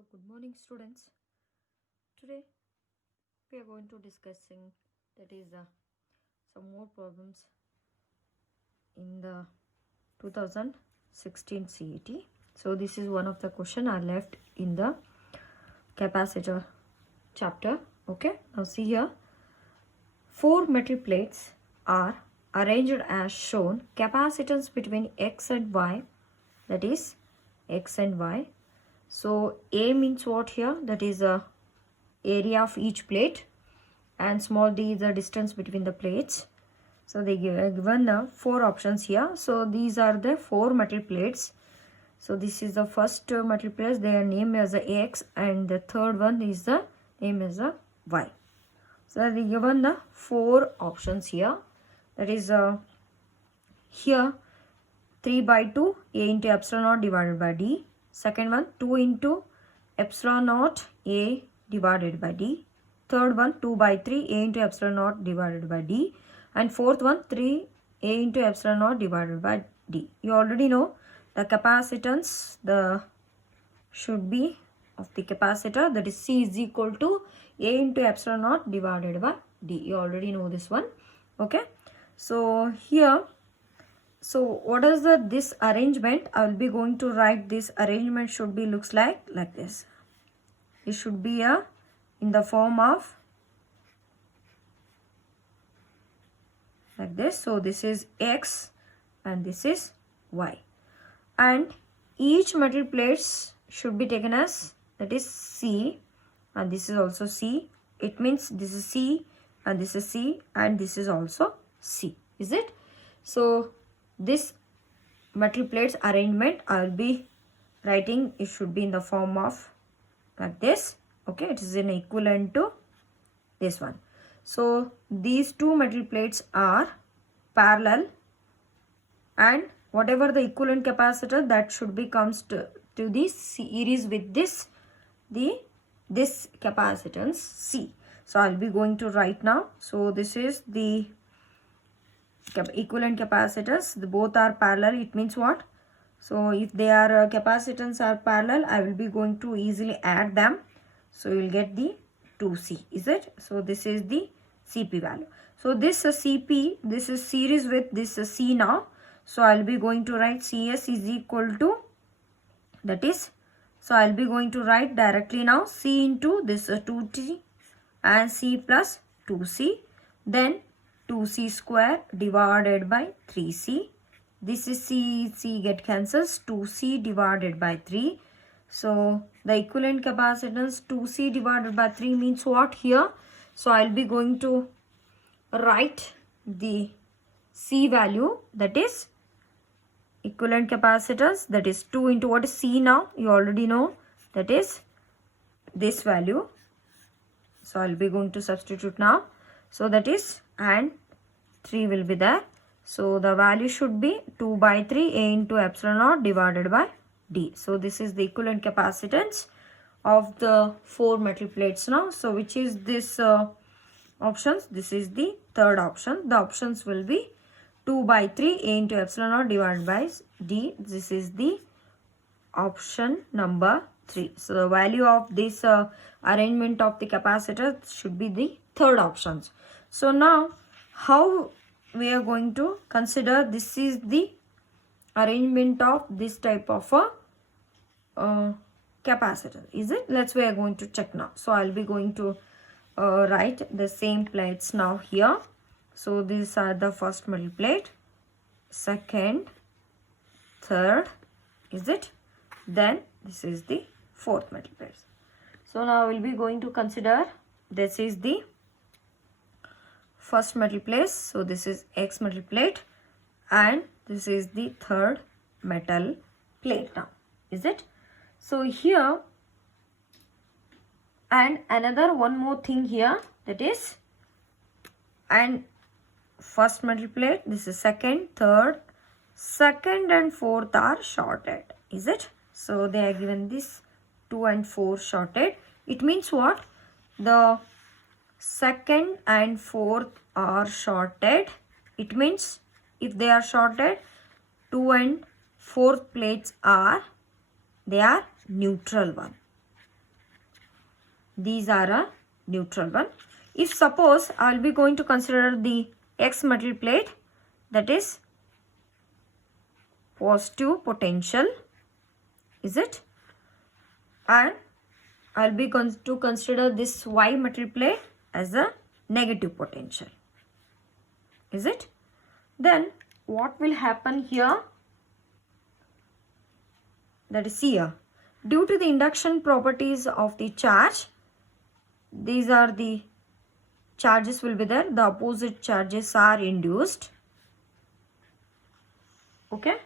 So good morning students. Today we are going to discussing that is some more problems in the 2016 CET. So this is one of the question I left in the capacitor chapter. Okay, now see here, 4 metal plates are arranged as shown. Capacitance between X and Y, that is X and Y. So A means what here? That is a area of each plate, and small d is the distance between the plates. So they given 4 options here. So these are the 4 metal plates. So this is the first metal plates, their name is the X, and the third one is the name is the Y. So they given the 4 options here. That is here 3 by 2 A into epsilon naught divided by D. Second one 2 into epsilon naught A divided by D. Third one 2 by 3 A into epsilon naught divided by D. And fourth one 3 A into epsilon naught divided by D. You already know the capacitance, the should be of the capacitor, that is C is equal to A into epsilon naught divided by D. You already know this one. Okay. So here, so what is this arrangement? I will be going to write this arrangement should be looks like this. It should be in the form of like this. So this is X and this is Y, and each metal plates should be taken as, that is C, and this is also C. It means this is C and this is C and this is also C, is it? So this metal plates arrangement I will be writing, it should be in the form of like this. Okay, it is an equivalent to this one. So these two metal plates are parallel, and whatever the equivalent capacitor, that should be comes to the series with this capacitance C. So I'll be going to write now. So this is the equivalent capacitors, both are parallel. It means what? So if they are capacitance are parallel, I will be going to easily add them. So you will get the 2C, is it? So this is the CP value. So this CP, this is series with this C now. So I will be going to write CS is equal to, that is, so I will be going to write directly now C into this 2T and C plus 2C, then 2C square divided by 3C. This is C get cancels, 2C divided by 3. So the equivalent capacitance 2C divided by 3 means what here? So I'll be going to write the C value, that is equivalent capacitance, that is 2 into what is C now? You already know, that is this value. So I'll be going to substitute now. So that is, and 3 will be there. So the value should be 2 by 3 A into epsilon naught divided by D. So this is the equivalent capacitance of the 4 metal plates now. So which is this options? This is the third option. The options will be 2 by 3 A into epsilon naught divided by D. This is the option number 3. So the value of this arrangement of the capacitor should be the third options. So now how we are going to consider, this is the arrangement of this type of a capacitor, is it? We are going to check now. So I'll be going to write the same plates now here. So these are the first metal plate, second, third, is it? Then this is the fourth metal plate. So now we'll be going to consider, this is the first metal plate. So this is X metal plate, and this is the third metal plate now, is it? So here, and another one more thing here, that is, and first metal plate, this is second, third, second and fourth are shorted, is it? So they are given this 2 and 4 shorted. It means what? The second and fourth are shorted. It means if they are shorted, 2 and 4 plates are, they are neutral one. these are a neutral one. If suppose I will be going to consider the X metal plate, that is positive potential, is it? And I will be going to consider this Y metal plate as a negative potential, is it? Then what will happen here? That is here. Due to the induction properties of the charge, these are the charges will be there. The opposite charges are induced. Okay.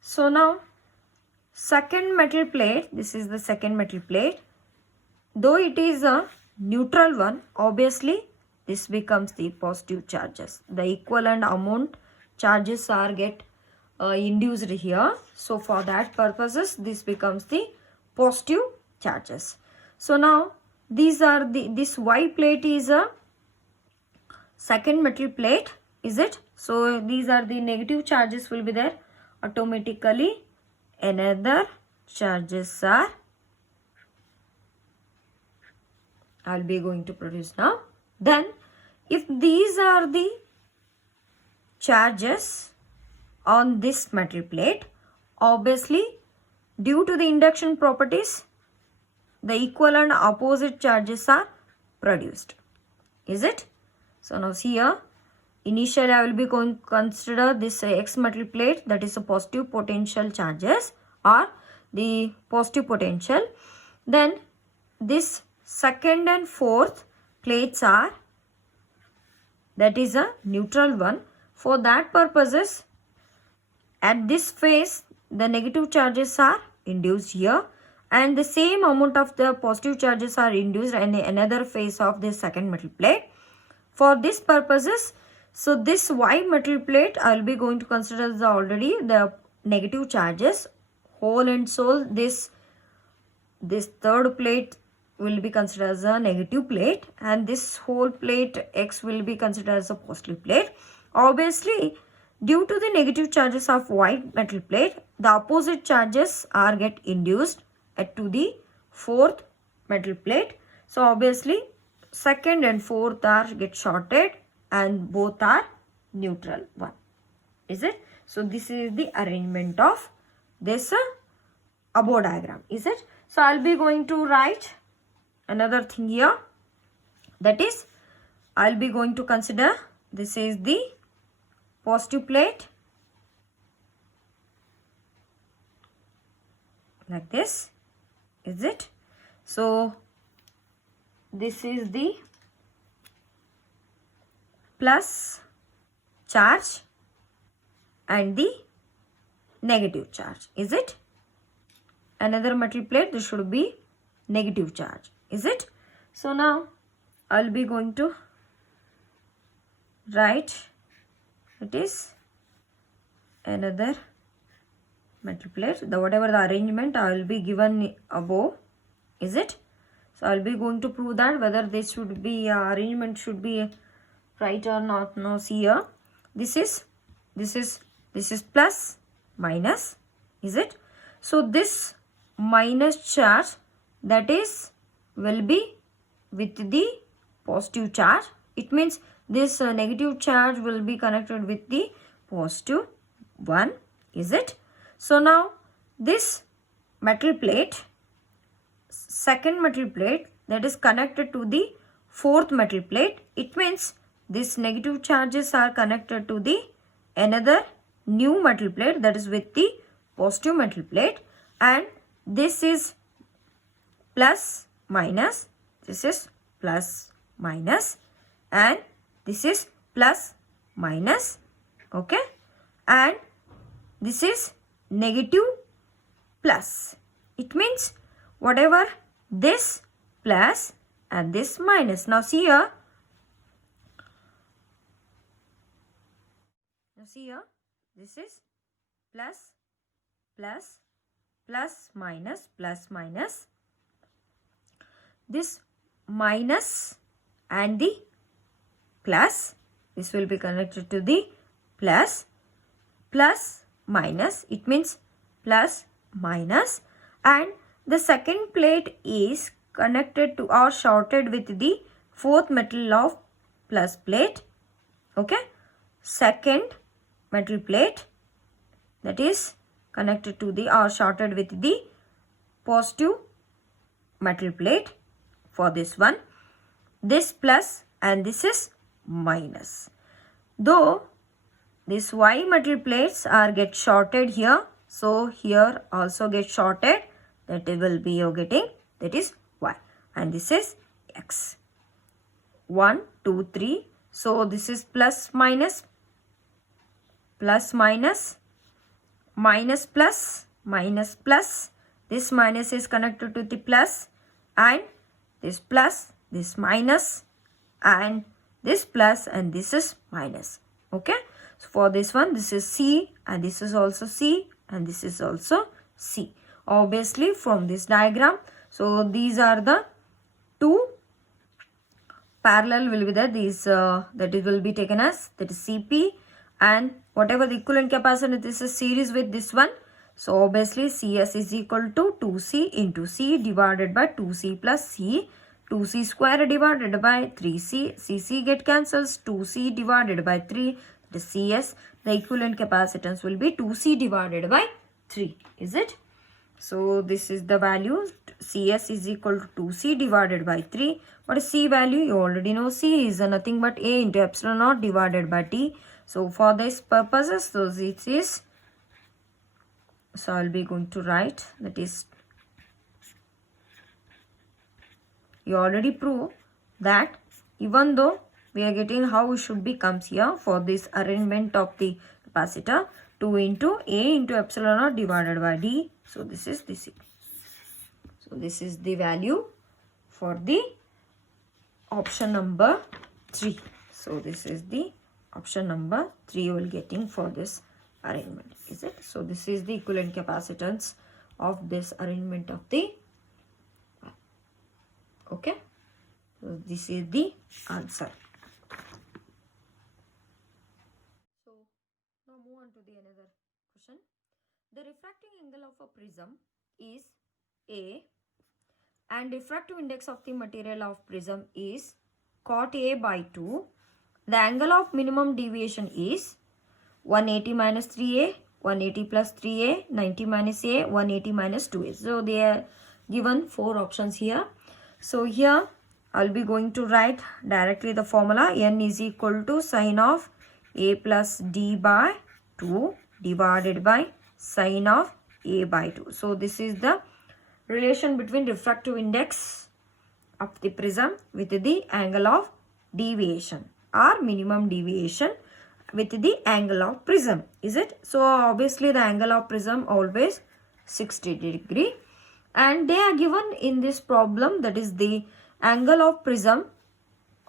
So now second metal plate, this is the second metal plate. Though it is a neutral one, obviously this becomes the positive charges. The equivalent amount charges are get induced here. So for that purposes, this becomes the positive charges. So now these are this Y plate is a second metal plate, is it? So these are the negative charges will be there. Automatically another charges are I'll be going to produce now. Then if these are the charges on this metal plate, obviously due to the induction properties, the equal and opposite charges are produced, is it? So now see here, initially I will be going to consider this X metal plate, that is a positive potential charges or the positive potential. Then this second and fourth plates are, that is a neutral one. For that purposes, at this phase the negative charges are induced here and the same amount of the positive charges are induced in another phase of this second metal plate. For this purposes, so this Y metal plate I will be going to consider the negative charges. Whole and soul, this third plate will be considered as a negative plate and this whole plate X will be considered as a positive plate. Obviously due to the negative charges of Y metal plate, the opposite charges are get induced to the fourth metal plate. So obviously second and fourth are get shorted and both are neutral one, is it? So this is the arrangement of this above diagram, is it? So I'll be going to write another thing here, that is I'll be going to consider this is the positive plate like this, is it? So this is the plus charge and the negative charge, is it? Another metal plate, this should be negative charge, is it? So now I'll be going to write, it is another metal plate, whatever the arrangement I will be given above, is it? So I'll be going to prove that whether this should be arrangement should be right or not. Now see here, this is plus minus, is it? So this minus charge, that is will be with the positive charge. It means this negative charge will be connected with the positive one, is it? So now this metal plate, second metal plate, that is connected to the fourth metal plate. It means this negative charges are connected to the another new metal plate, that is with the positive metal plate, and this is plus minus, this is plus minus, and this is plus minus, okay, and this is negative plus. It means whatever this plus and this minus. Now see here, this is plus plus plus minus plus minus, this minus and the plus, this will be connected to the plus, plus minus, it means plus minus, and the second plate is connected to or shorted with the fourth metal of plus plate. Okay, second metal plate that is connected to the or shorted with the positive metal plate. For this one, this plus and this is minus. Though these Y metal plates are get shorted here, so here also get shorted, that will be you're getting, that is Y, and this is X. 1, 2, 3. So this is plus minus, plus minus, minus plus, minus plus. This minus is connected to the plus, and this plus, this minus, and this plus, and this is minus. Okay. So for this one, this is C, and this is also C, and this is also C. Obviously from this diagram, so these are the two parallel will be there. These that it will be taken as, that is CP, and whatever the equivalent capacitance, this is series with this one. So obviously CS is equal to 2C into C divided by 2C plus C. 2C square divided by 3C. CC get cancels. 2C divided by 3. The CS, the equivalent capacitance will be 2C divided by 3. Is it? So this is the value. CS is equal to 2C divided by 3. What is C value? You already know C is nothing but A into epsilon naught divided by T. So for this purposes, so it is, so I'll be going to write, that is, you already prove that even though we are getting how it should be comes here for this arrangement of the capacitor, 2 into A into epsilon naught divided by D. So this is this. So this is the value for the option number 3. So this is the option number 3 you will getting for this arrangement. Is it? So this is the equivalent capacitance of this arrangement of the. Okay. So this is the answer. So now move on to the another question. The refracting angle of a prism is A, and refractive index of the material of prism is cot A by 2. The angle of minimum deviation is 180 minus 3A, 180 plus 3A, 90 minus A, 180 minus 2A. So they are given 4 options here. So here I'll be going to write directly the formula. N is equal to sine of A plus D by 2 divided by sine of A by 2. So this is the relation between refractive index of the prism with the angle of deviation or minimum deviation with the angle of prism. Is it? So obviously the angle of prism always 60 degree, and they are given in this problem, that is the angle of prism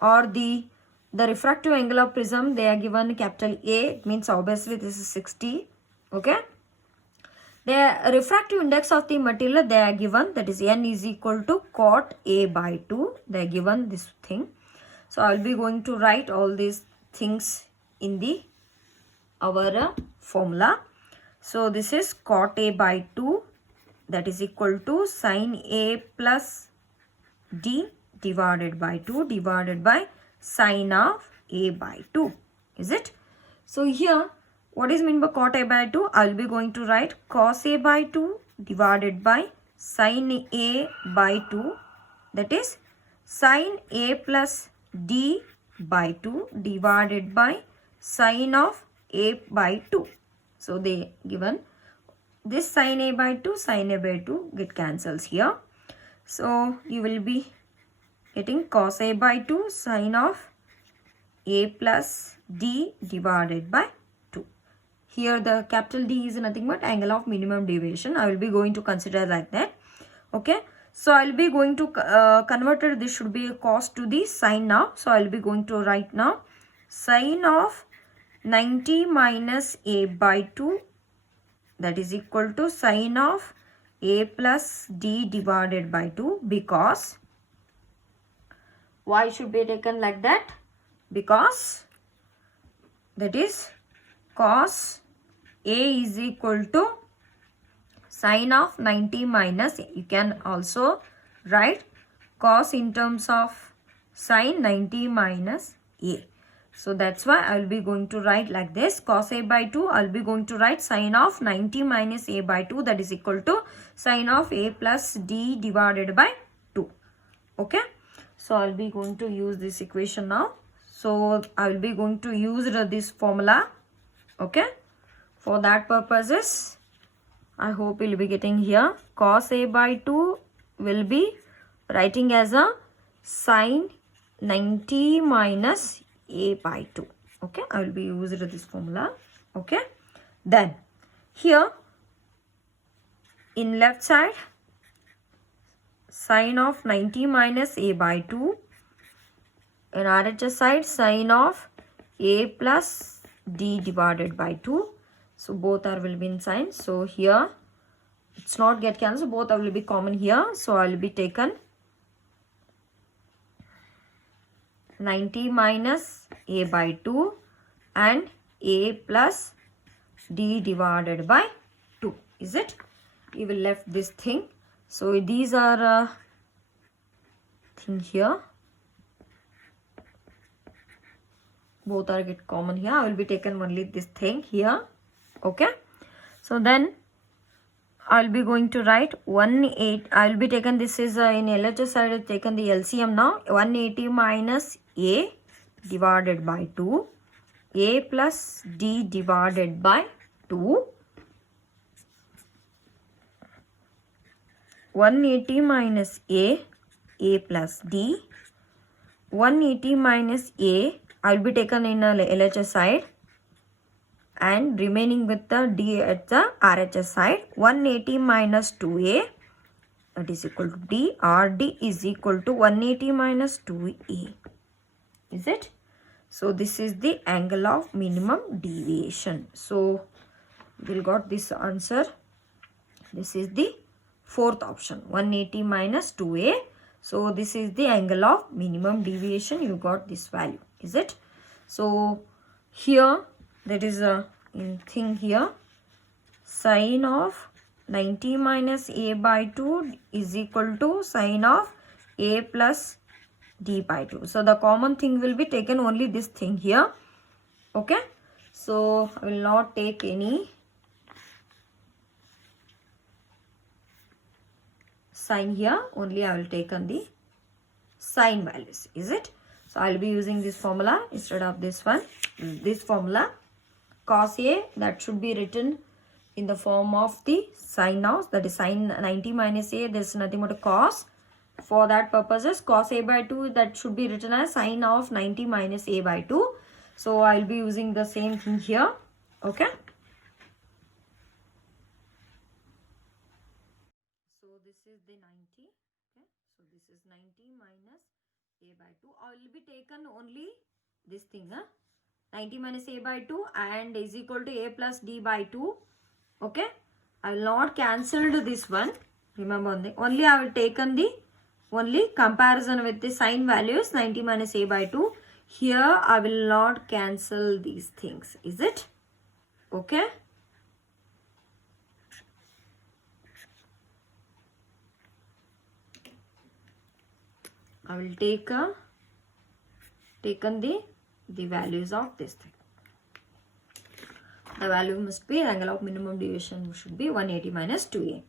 or the refractive angle of prism, they are given capital A. It means obviously this is 60. Okay. The refractive index of the material they are given, that is N is equal to cot A by 2. They are given this thing. So I will be going to write all these things in the our formula. So this is cot A by 2, that is equal to sine A plus D divided by 2 divided by sine of A by 2. Is it? So here what is meant by cot A by 2? I will be going to write cos A by 2 divided by sine A by 2, that is sine A plus D by 2 divided by sine of A by 2. So they given this sine A by 2, sine A by 2 get cancels here. So you will be getting cos A by 2 sine of A plus D divided by 2. Here the capital D is nothing but angle of minimum deviation. I will be going to consider like that. Okay. So I will be going to convert it. This should be a cos to the sine now. So I will be going to write now sine of 90 minus A by 2, that is equal to sine of A plus D divided by 2, because why should be taken like that? Because that is cos A is equal to sine of 90 minus A. You can also write cos in terms of sine 90 minus a. So that's why I will be going to write like this. Cos a by 2, I will be going to write sine of 90 minus a by 2, that is equal to sine of a plus d divided by 2. Okay. So I will be going to use this equation now. So I will be going to use this formula. Okay. For that purposes, I hope you will be getting here. Cos a by 2 will be writing as a sine 90 minus a by 2. Okay, I will be using this formula. Okay, then here in left side, sine of 90 minus a by 2. In RHS side, sine of a plus d divided by 2. So both are will be in sine. So here it's not get cancelled, both will be common here. So I will be taken 90 minus a by 2 and a plus d divided by 2. Is it? You will left this thing. So these are thing here. Both are get common here. I will be taken only this thing here. Okay. So then I will be going to write 180. I will be taken, this is in LHS side, I have taken the LCM now. 180 minus a divided by 2. A plus d divided by 2. 180 minus a plus d. 180 minus a, I will be taken in LHS side. And remaining with the d at the RHS side, 180 minus 2a, that is equal to d, or d is equal to 180 minus 2a. Is it? So this is the angle of minimum deviation. So we will got this answer. This is the fourth option, 180 minus 2a. So this is the angle of minimum deviation. You got this value. Is it? So here, that is a thing here, sine of 90 minus a by 2 is equal to sine of a plus d by 2. So the common thing will be taken only this thing here. Okay. So I will not take any sine here. Only I will take on the sine values. Is it? So I will be using this formula instead of this one. This formula, cos a, that should be written in the form of the sine now. That is sine 90 minus a. There is nothing but a cos. For that purposes, cos a by 2, that should be written as sine of 90 minus a by 2. So I will be using the same thing here. Okay. So this is the 90. Okay. So this is 90 minus a by 2. I will be taken only this thing. 90 minus a by 2 and is equal to a plus d by 2. Okay. I will not cancelled this one. Remember, only I will taken the only comparison with the sine values 90 minus a by 2. Here I will not cancel these things. Is it? Okay. I will taken the values of this thing. The value must be, the angle of minimum deviation should be 180 minus 2a.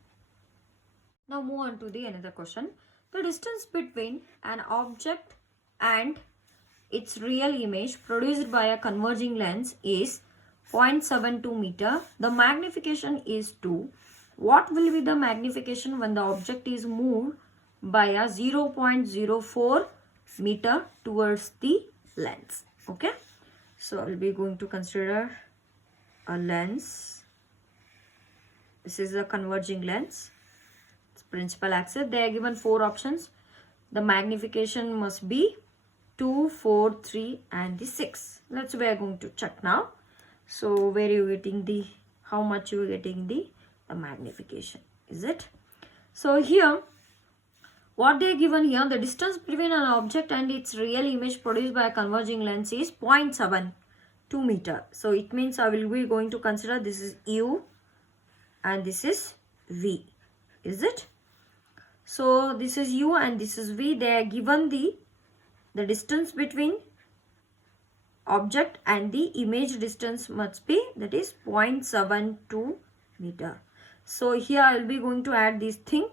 Now move on to the another question. The distance between an object and its real image produced by a converging lens is 0.72 meter. The magnification is 2. What will be the magnification when the object is moved by a 0.04 meter towards the lens? Okay. So I will be going to consider a lens. This is a converging lens. Principal axis. They are given 4 options. The magnification must be 2, 4, 3 and the 6. Let's we are going to check now. So where you getting the, how much you are getting the magnification? Is it? So here what they are given here, the distance between an object and its real image produced by a converging lens is 0.72 meter. So it means I will be going to consider this is U and this is V. Is it? So this is u and this is v. They are given the distance between object and the image distance must be, that is 0.72 meter. So here I will be going to add this thing.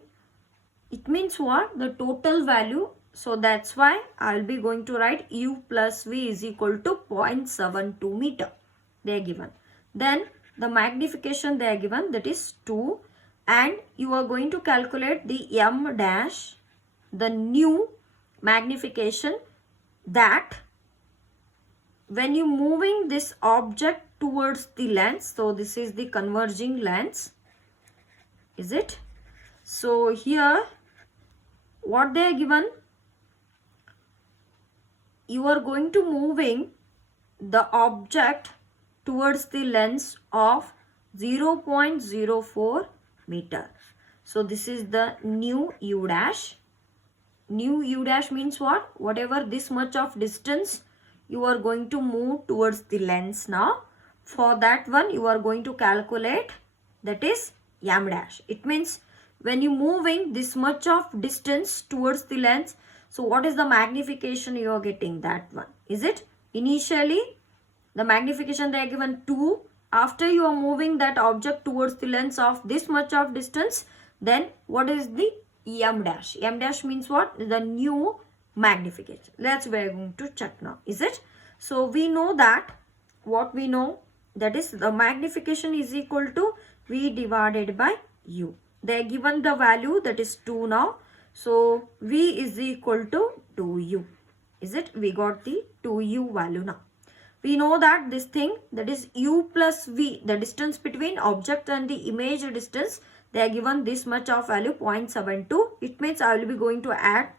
It means what? The total value. So that's why I will be going to write u plus v is equal to 0.72 meter. They are given. Then the magnification they are given, that is 2, and you are going to calculate the m dash, the new magnification, that when you moving this object towards the lens, so this is the converging lens, is it? So here what they are given, you are going to moving the object towards the lens of 0.04 meter. So this is the new u dash. New u dash means what? Whatever this much of distance you are going to move towards the lens now. For that one you are going to calculate, that is m dash. It means when you moving this much of distance towards the lens, so what is the magnification you are getting? That one, is it? Initially the magnification they are given 2. After you are moving that object towards the lens of this much of distance, then what is the m dash? M dash means what? The new magnification. That's where we are going to check now, is it? So we know that, what we know, that is the magnification is equal to v divided by u. They are given the value, that is 2 now. So v is equal to 2u, is it? We got the 2u value now. We know that this thing, that is u plus v, the distance between object and the image distance, they are given this much of value 0.72. It means I will be going to add,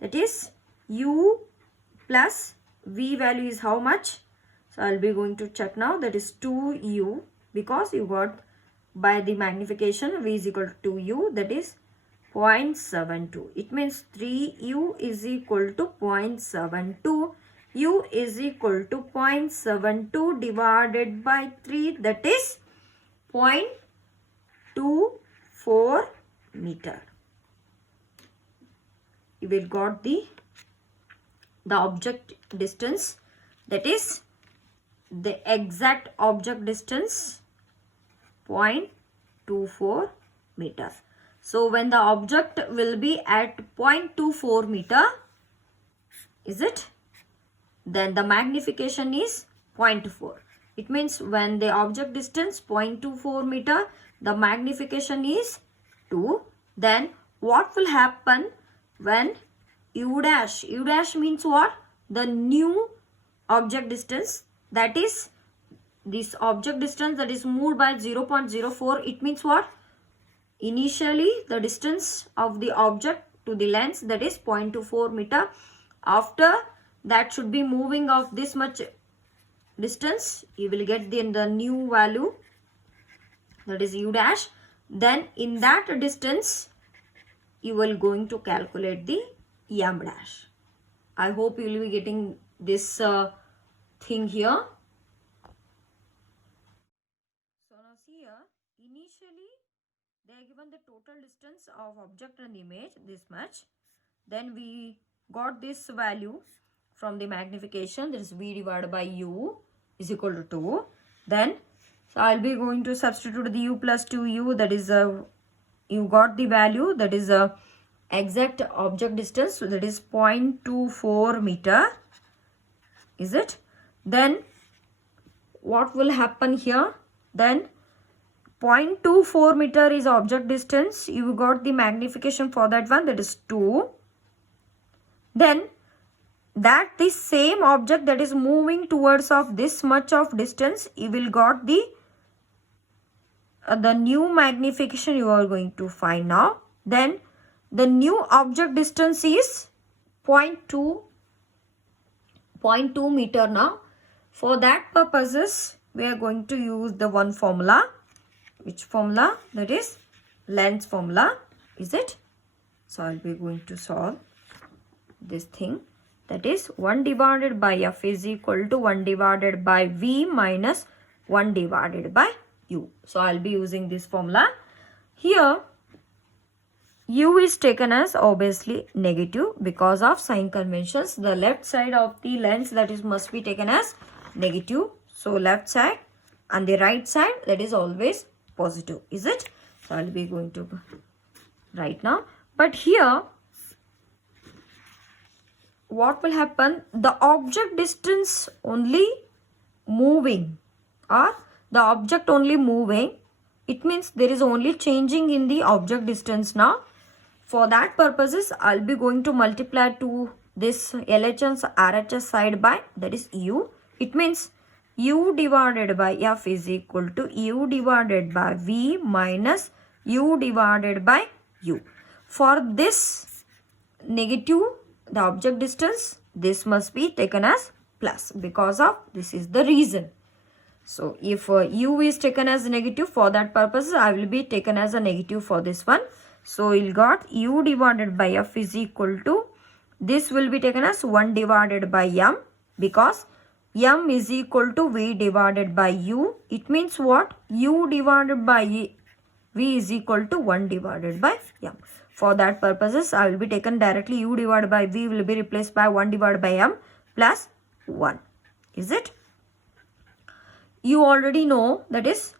that is u plus v value is how much? So I will be going to check now, that is 2u, because you got by the magnification v is equal to 2u, that is 0.72. It means 3u is equal to 0.72. U is equal to 0.72 divided by 3, that is 0.24 meter. You will got the object distance, that is the exact object distance 0.24 meter. So when the object will be at 0.24 meter, is it? Then the magnification is 0.4. It means when the object distance 0.24 meter, the magnification is 2. Then what will happen when u dash? U dash means what? The new object distance, that is this object distance that is moved by 0.04. It means what? Initially the distance of the object to the lens, that is 0.24 meter. After that should be moving of this much distance, you will get the new value, that is u dash. Then in that distance you will going to calculate the m dash. I hope you will be getting this thing here. So now see here, initially they are given the total distance of object and image, this much. Then we got this value from the magnification, that is v divided by u is equal to 2. Then so I will be going to substitute the u plus 2u, that is you got the value, that is exact object distance, so that is 0.24 meter, is it? Then what will happen here? Then 0.24 meter is object distance. You got the magnification for that one, that is 2. Then that this same object that is moving towards of this much of distance, you will got the new magnification you are going to find now. Then the new object distance is 0.2 meter now. For that purposes we are going to use the one formula. Which formula? That is lens formula, is it? So I will be going to solve this thing, that is 1 divided by f is equal to 1 divided by v minus 1 divided by u. So I will be using this formula. Here u is taken as obviously negative because of sign conventions. The left side of the lens, that is, must be taken as negative. So left side, and the right side, that is always positive, is it? So I'll be going to write now. But here what will happen? The object distance only moving, or the object only moving, it means there is only changing in the object distance now. For that purposes, I'll be going to multiply to this LHS RHS side by, that is u. It means u divided by f is equal to u divided by v minus u divided by u. For this negative, the object distance, this must be taken as plus because of this is the reason. So if u is taken as negative, for that purpose I will be taken as a negative for this one. So we'll got u divided by f is equal to, this will be taken as 1 divided by m, because m is equal to v divided by u. It means what? U divided by v is equal to 1 divided by m. For that purposes, I will be taken directly u divided by v will be replaced by 1 divided by m plus 1. Is it? You already know, that is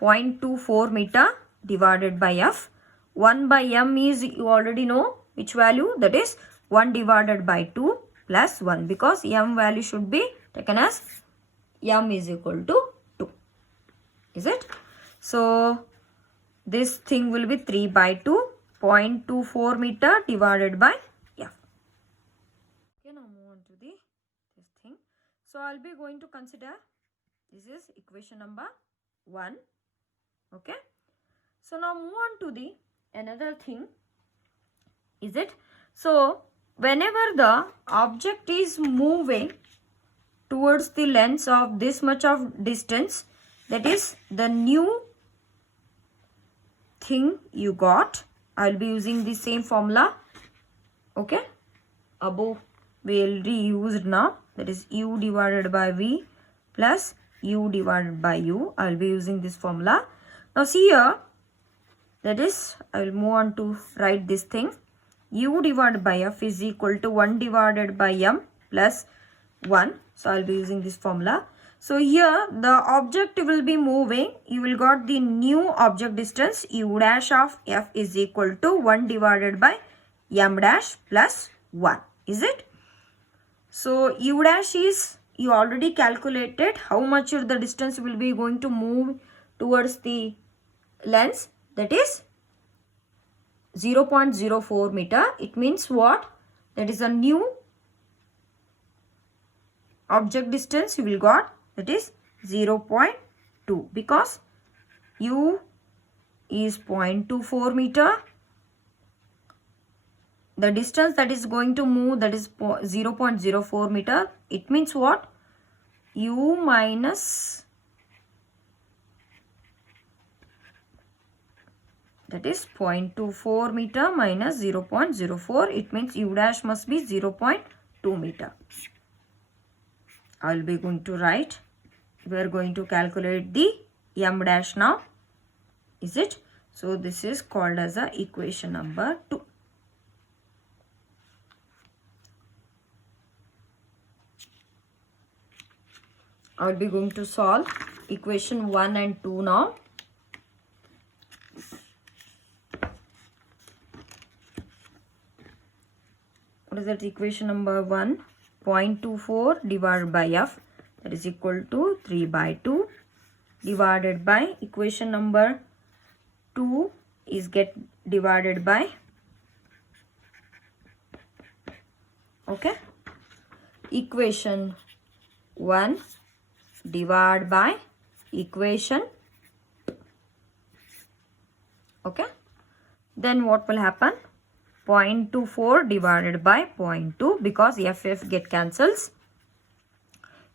0.24 meter divided by f. 1 by m is, you already know which value, that is 1 divided by 2 plus 1, because m value should be taken as m is equal to 2. Is it? So this thing will be 3 by 2, 0.24 meter divided by f. Okay, now move on to this thing. So I'll be going to consider, this is equation number 1. Okay. So now move on to the another thing. Is it? So whenever the object is moving towards the lens of this much of distance, that is the new thing you got. I'll be using the same formula. Okay. Above we already used now. That is u divided by v plus u divided by u. I'll be using this formula. Now see here. That is, I will move on to write this thing. U divided by f is equal to 1 divided by m plus 1. So I'll be using this formula. So here the object will be moving. You will got the new object distance u dash of f is equal to 1 divided by m dash plus 1. Is it? So u dash is, you already calculated how much the distance will be going to move towards the lens. That is 0.04 meter. It means what? That is a new object distance you will got, that is 0.2, because u is 0.24 meter. The distance that is going to move, that is 0.04 meter. It means what? U minus, that is 0.24 meter minus 0.04. It means u dash must be 0.2 meter. I will be going to write. We are going to calculate the m dash now. Is it? So this is called as a equation number 2. I will be going to solve equation 1 and 2 now. What is that? Equation number 1, 0.24 divided by f, that is equal to 3 by 2 divided by equation number 2 is get divided by, okay, equation 1 divided by equation 2. Okay. Then what will happen? 0.24 divided by 0.2, because f get cancels.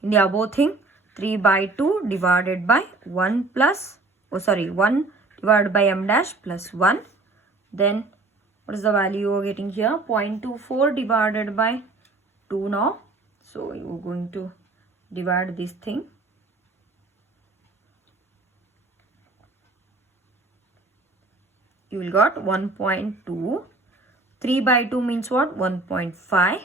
In the above thing, 3 by 2 divided by 1 plus, 1 divided by m dash plus 1. Then what is the value you are getting here? 0.24 divided by 2 now. So you are going to divide this thing. you will got 1.2. 3 by 2 means what? 1.5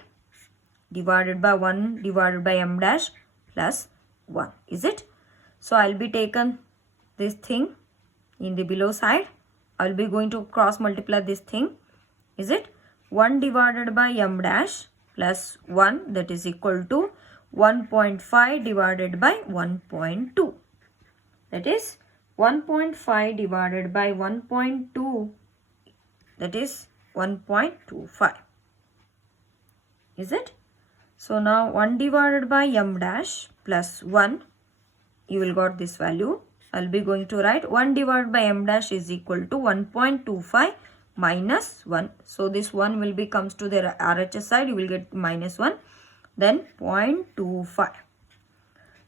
divided by 1 divided by m dash plus 1. Is it? So I'll be taken this thing in the below side. I'll be going to cross multiply this thing. Is it? 1 divided by m dash plus 1, that is equal to 1.5 divided by 1.2. That is 1.5 divided by 1.2, that is 1.25. Is it? So now 1 divided by m dash plus 1, you will got this value. I'll be going to write 1 divided by m dash is equal to 1.25 minus 1. So this 1 will be comes to the RHS side, you will get minus 1. Then 0.25.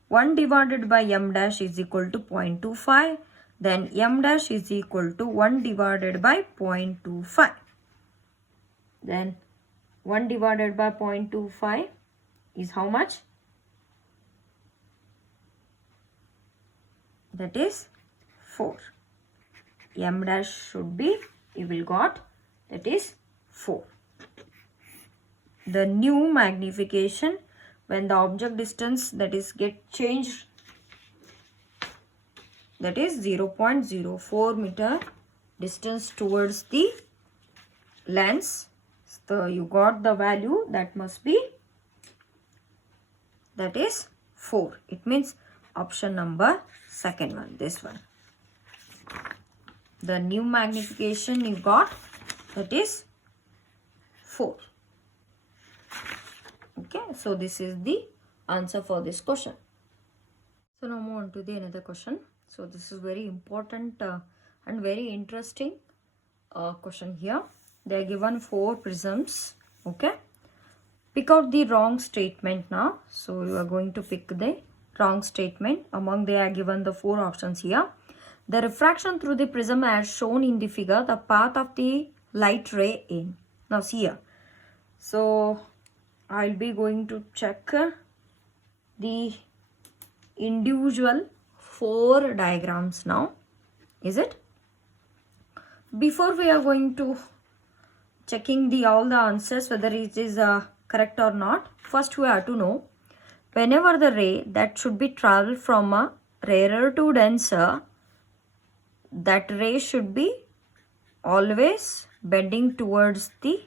1 divided by m dash is equal to 0.25. Then m dash is equal to 1 divided by 0.25. Then 1 divided by 0.25 is how much? That is 4. M dash should be, you will got, that is 4. The new magnification, when the object distance that is get changed, that is 0.04 meter distance towards the lens. So you got the value, that must be, that is 4. It means option number second one, this one. The new magnification you got, that is 4. Okay, so this is the answer for this question. So now move on to the another question. So this is very important and very interesting question here. They are given 4 prisms. Okay, pick out the wrong statement now. So you are going to pick the wrong statement. Among they are given the 4 options here. The refraction through the prism as shown in the figure, the path of the light ray in. Now see here. So I'll be going to check the individual 4 diagrams now. Is it? Before we are going to checking the all the answers whether it is correct or not, first we have to know whenever the ray that should be traveled from a rarer to denser, that ray should be always bending towards the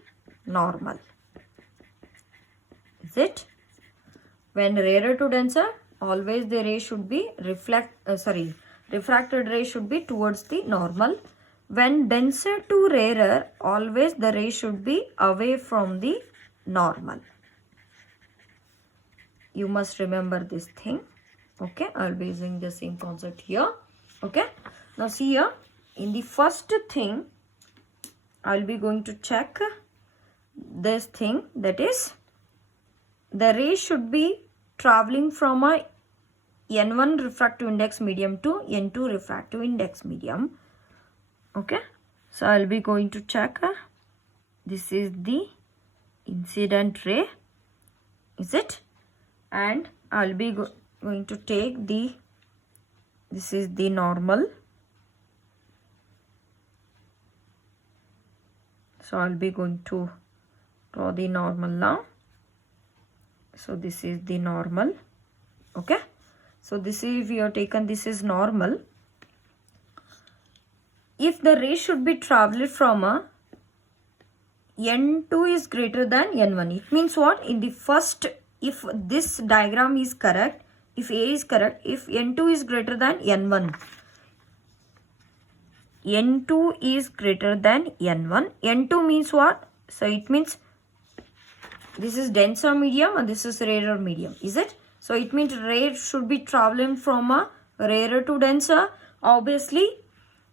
normal. Is it? When rarer to denser, always the ray should be refracted ray should be towards the normal. When denser to rarer, always the ray should be away from the normal. You must remember this thing. Okay, I'll be using the same concept here. Okay, now see here, in the first thing, I'll be going to check this thing, that is the ray should be traveling from a N1 refractive index medium to N2 refractive index medium. Okay, so I'll be going to check this is the incident ray. Is it? And I'll be going to take the, this is the normal. So I'll be going to draw the normal now. So this is the normal. Okay, so this is, we have taken, this is normal. If the ray should be traveled from a N2 is greater than N1, it means what? In the first, if this diagram is correct, if A is correct, if N2 is greater than N1, N2 is greater than N1. N2 means what? So it means this is denser medium and this is rarer medium. Is it? So it means ray should be traveling from a rarer to denser. Obviously,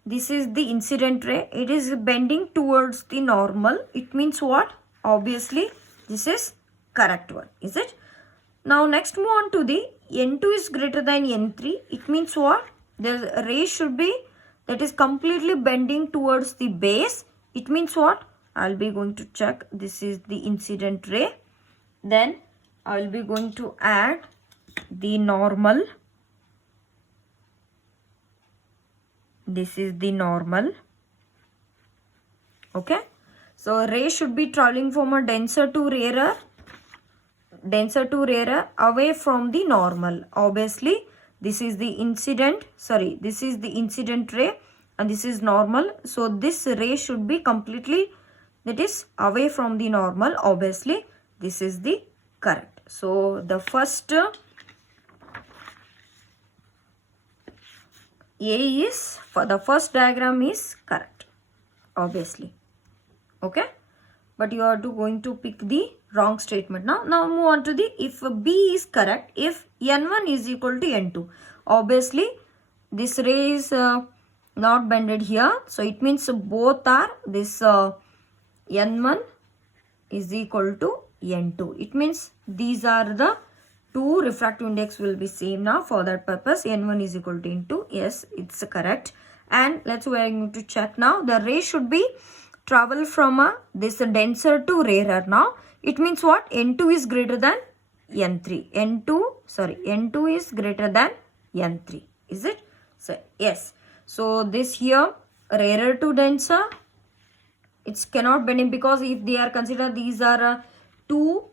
this is the incident ray. It is bending towards the normal. It means what? Obviously, this is correct one. Is it? Now next move on to the N2 is greater than N3. It means what? The ray should be, that is completely bending towards the base. It means what? I'll be going to check. This is the incident ray. Then I'll be going to add the normal. This is the normal. Okay, so ray should be traveling from a denser to rarer away from the normal. Obviously this is the incident, sorry, this is the incident ray and this is normal. So this ray should be completely, that is, away from the normal. Obviously this is the correct. So the first A is, for the first diagram is correct, obviously. Okay, but you are going to pick the wrong statement. Now move on to the, if B is correct, if N1 is equal to N2, obviously this ray is not bended here, so it means both are, this N1 is equal to N2. It means these are the two refractive index will be same. Now for that purpose N1 is equal to N2. Yes, it's correct. And let's we are going to check now. The ray should be travel from this denser to rarer. Now it means what? N2 is greater than N3. N2 is greater than N3. Is it? So yes. So this here rarer to denser, it cannot bend because if they are considered, these are two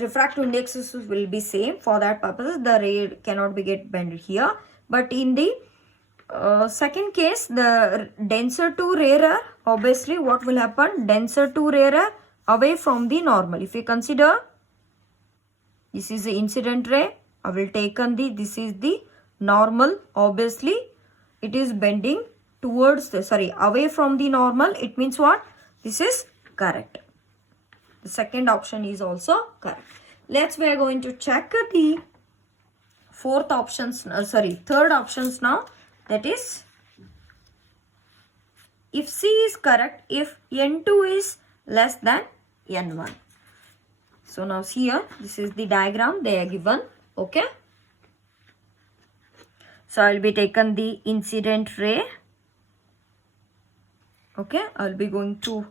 refractive indexes will be same. For that purpose the ray cannot be get bended here. But in the second case, the denser to rarer, obviously what will happen? Denser to rarer away from the normal. If you consider this is the incident ray, I will take on the, this is the normal. Obviously it is bending towards the, sorry, away from the normal. It means what? This is correct. The second option is also correct. Let's, we are going to check the third options now. That is, if C is correct, if N2 is less than N1. So now here, this is the diagram they are given. Okay. So I will be taken the incident ray. Okay, I will be going to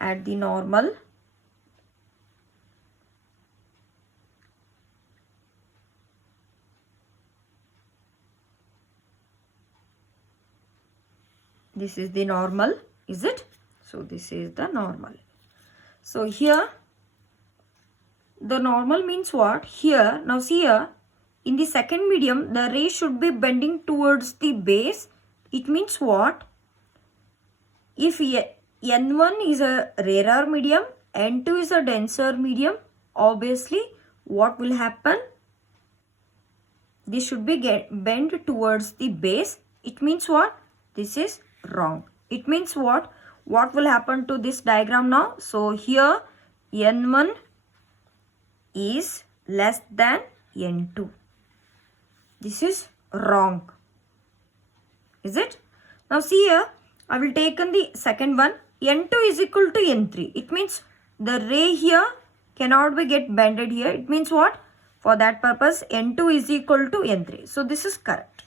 add the normal. This is the normal, is it? So this is the normal. So here the normal means what? Here, now see here, in the second medium the ray should be bending towards the base. It means what? If N1 is a rarer medium, N2 is a denser medium, obviously what will happen? This should be bent towards the base. It means what? This is wrong. It means what? What will happen to this diagram now? So here N1 is less than N2. This is wrong. Is it? Now see here, I will take on the second one. N2 is equal to N3. It means the ray here cannot be get bended here. It means what? For that purpose N2 is equal to N3. So this is correct.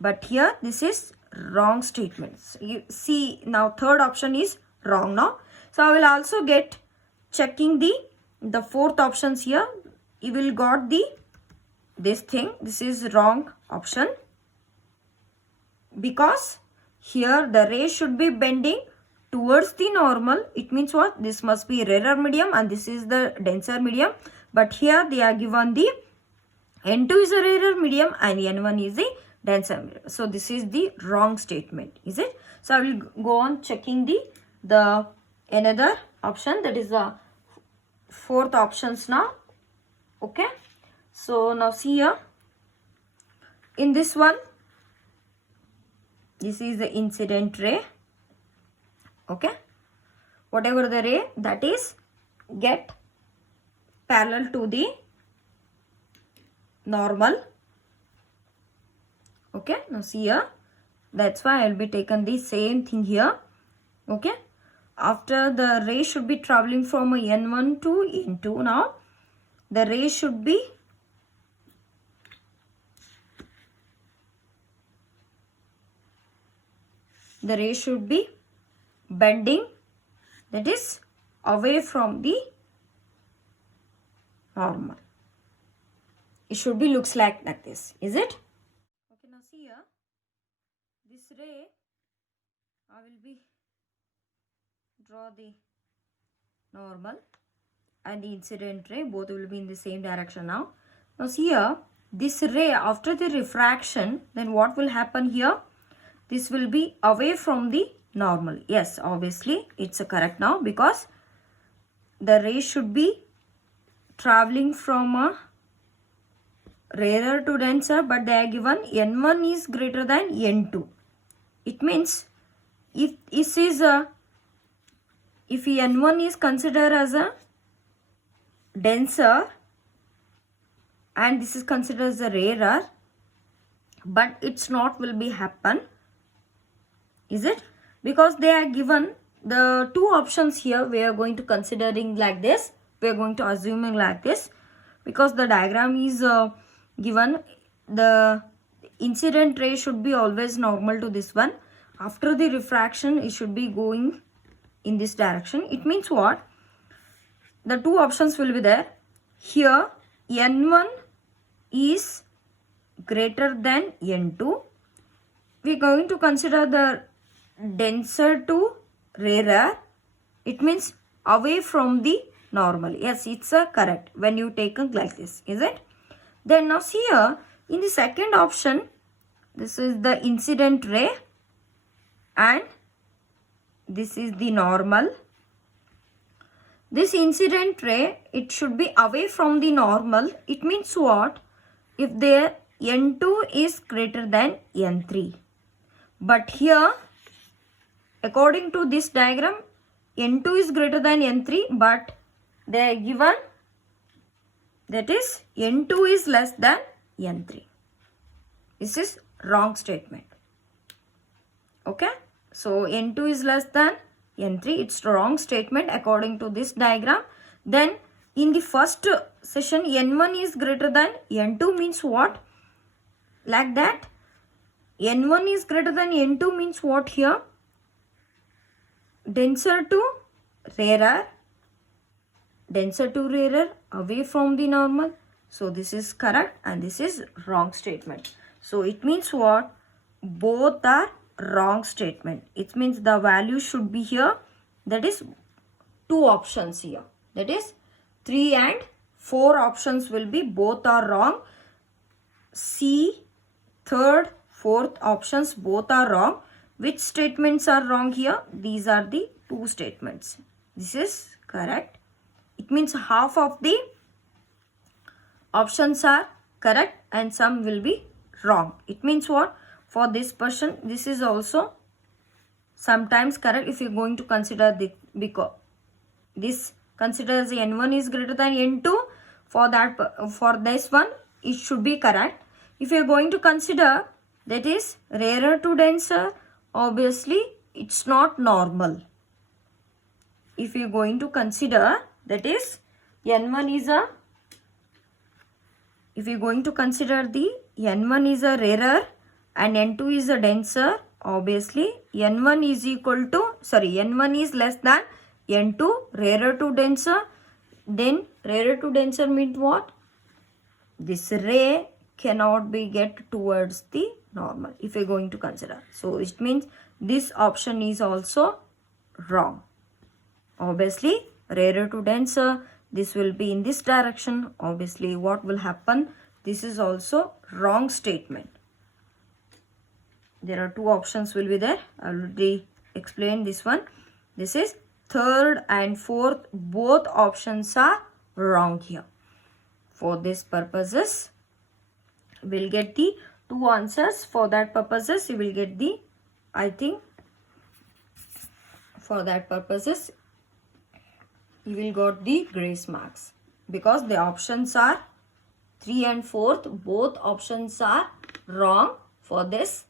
But here this is wrong statements. You see now third option is wrong now. So I will also get checking the fourth options here. You will got this thing. This is wrong option. Because here the ray should be bending towards the normal. It means what? This must be rarer medium and this is the denser medium. But here they are given the N2 is a rarer medium and N1 is the denser medium. So this is the wrong statement, is it? So I will go on checking the another option, that is the fourth options now. Okay. So now see here, in this one, this is the incident ray. Okay. Whatever the ray that is get parallel to the normal. Okay. Now see here, that's why I will be taken the same thing here. Okay. After the ray should be traveling from N1 to N2. Now the ray should be bending, that is away from the normal. It should be looks like this, is it? Okay, now see here, this ray I will be draw the normal and the incident ray, both will be in the same direction now. Now see here, this ray after the refraction, then what will happen here? This will be away from the normal. Yes, obviously it's correct now, because the ray should be traveling from a rarer to denser, but they are given n1 is greater than n2. It means if this is if n1 is considered as a denser and this is considered as a rarer, but it's not will be happen, is it? Because they are given the two options here. We are going to considering like this, we are going to assuming like this, because the diagram is given. The incident ray should be always normal to this one. After the refraction, it should be going in this direction. It means what? The two options will be there. Here n1 is greater than n2. We are going to consider the denser to rarer. It means away from the normal. Yes, it's correct when you take it like this, is it? Then now see here in the second option, this is the incident ray and this is the normal. This incident ray, it should be away from the normal. It means what? If there n2 is greater than n3. But here, according to this diagram, n2 is greater than n3, but they are given that is n2 is less than n3. This is wrong statement. Okay. So n2 is less than n3. It's wrong statement according to this diagram. Then in the first session, n1 is greater than n2 means what? Like that. n1 is greater than n2 means what here? Denser to rarer. Denser to rarer, away from the normal. So this is correct and this is wrong statement. So it means what? Both are wrong statement. It means the value should be here. That is two options here. That is 3 and 4 options will be both are wrong. C, third, fourth options both are wrong. Which statements are wrong here? These are the two statements. This is correct. It means half of the options are correct and some will be wrong. It means what? For this person, this is also sometimes correct if you are going to consider the, because this considers n1 is greater than n2. For that, for this one, it should be correct. If you are going to consider that is rarer to denser, obviously it's not normal. If you are going to consider that is n1 is a, if you are going to consider the n1 is a rarer and n2 is a denser, obviously n1 is equal to, sorry, n1 is less than n2, rarer to denser. Then rarer to denser means what? This ray cannot be get towards the normal if you are going to consider. So it means this option is also wrong. Obviously rarer to denser, this will be in this direction. Obviously what will happen? This is also wrong statement. There are two options will be there. I already explained this one. This is third and fourth, both options are wrong here. For this purposes, we'll get the two answers. For that purposes, you will get the, I think, for that purposes, you will got the grace marks, because the options are 3 and 4th, both options are wrong for this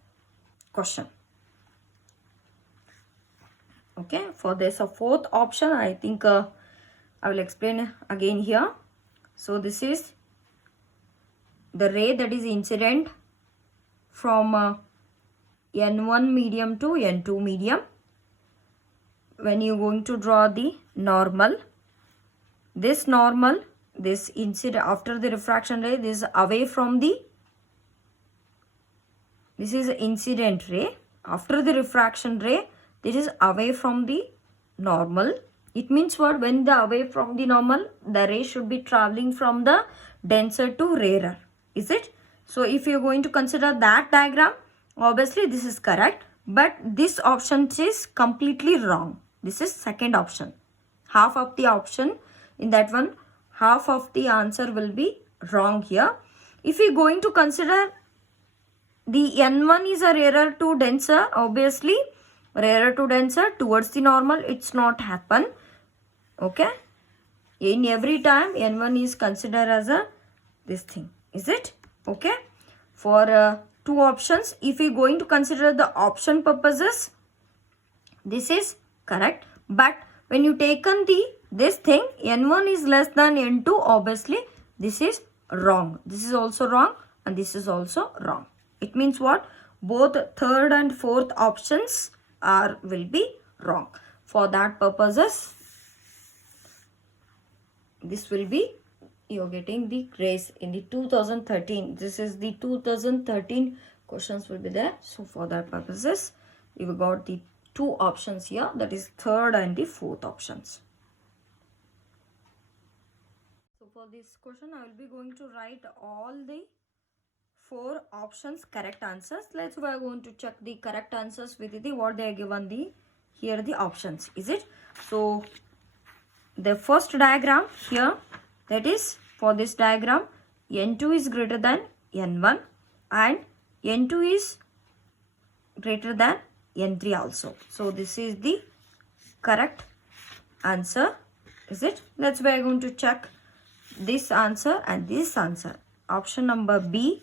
question. Okay, for this fourth option, I think I will explain again here. So this is the ray that is incident from n1 medium to n2 medium. When you are going to draw the normal, this normal, this incident after the refraction ray, this is away from the, this is incident ray. After the refraction ray, this is away from the normal. It means what? When the away from the normal, the ray should be traveling from the denser to rarer. Is it? So if you're going to consider that diagram, obviously this is correct. But this option is completely wrong. This is second option. Half of the option in that one, half of the answer will be wrong here. If you're going to consider the N1 is a rarer to denser, obviously rarer to denser towards the normal, it's not happen. Okay, in every time N1 is considered as a this thing. Is it? Okay, for two options, if we going to consider the option purposes, this is correct. But when you taken the this thing, N1 is less than N2, obviously this is wrong. This is also wrong and this is also wrong. It means what? Both third and fourth options will be wrong. For that purposes, this will be, you're getting the grace in the 2013. This is the 2013 questions will be there. So for that purposes, you got the two options here, that is third and the fourth options. So for this question, I will be going to write all the four options correct answers. We are going to check the correct answers with the what they are given the here the options. Is it? So the first diagram here, that is for this diagram, N2 is greater than N1 and N2 is greater than N3 also. So this is the correct answer. Is it? We are going to check this answer and this answer. Option number B,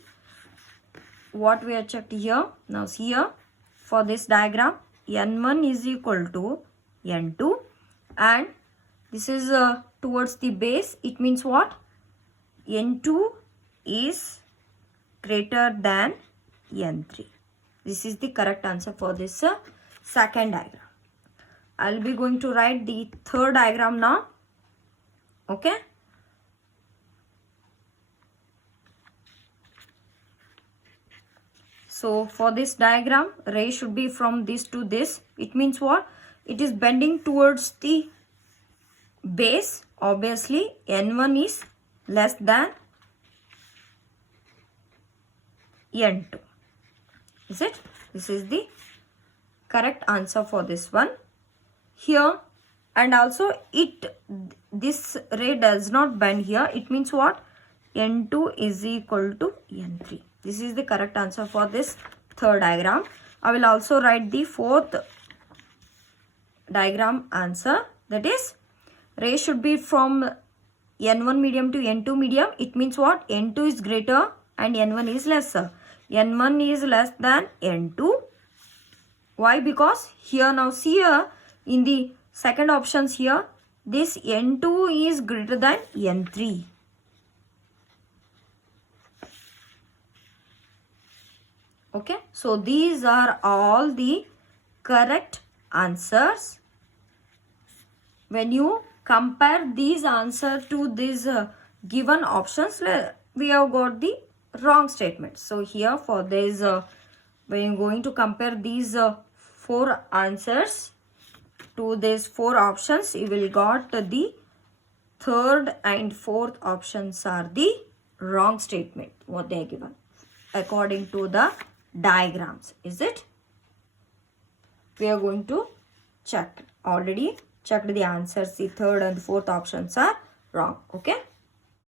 what we have checked here. Now here for this diagram, N1 is equal to N2 and this is towards the base. It means what? N2 is greater than N3. This is the correct answer for this second diagram. I'll be going to write the third diagram now. Okay. So for this diagram, ray should be from this to this. It means what? It is bending towards the base. Obviously N1 is less than N2. Is it? This is the correct answer for this one here. And also this ray does not bend here. It means what? N2 is equal to N3. This is the correct answer for this third diagram. I will also write the fourth diagram answer, that is ray should be from N1 medium to N2 medium. It means what? N2 is greater and N1 is lesser. N1 is less than N2. Why? Because here, now see here in the second options here, this N2 is greater than N3. Okay, so these are all the correct answers. When you compare these answers to these given options, we have got the wrong statement. So here for this, when you're going to compare these four answers to these four options, you will got the third and fourth options are the wrong statement, what they are given according to the diagrams. Is it? We are going to check. Already checked the answers. The third and fourth options are wrong. Okay.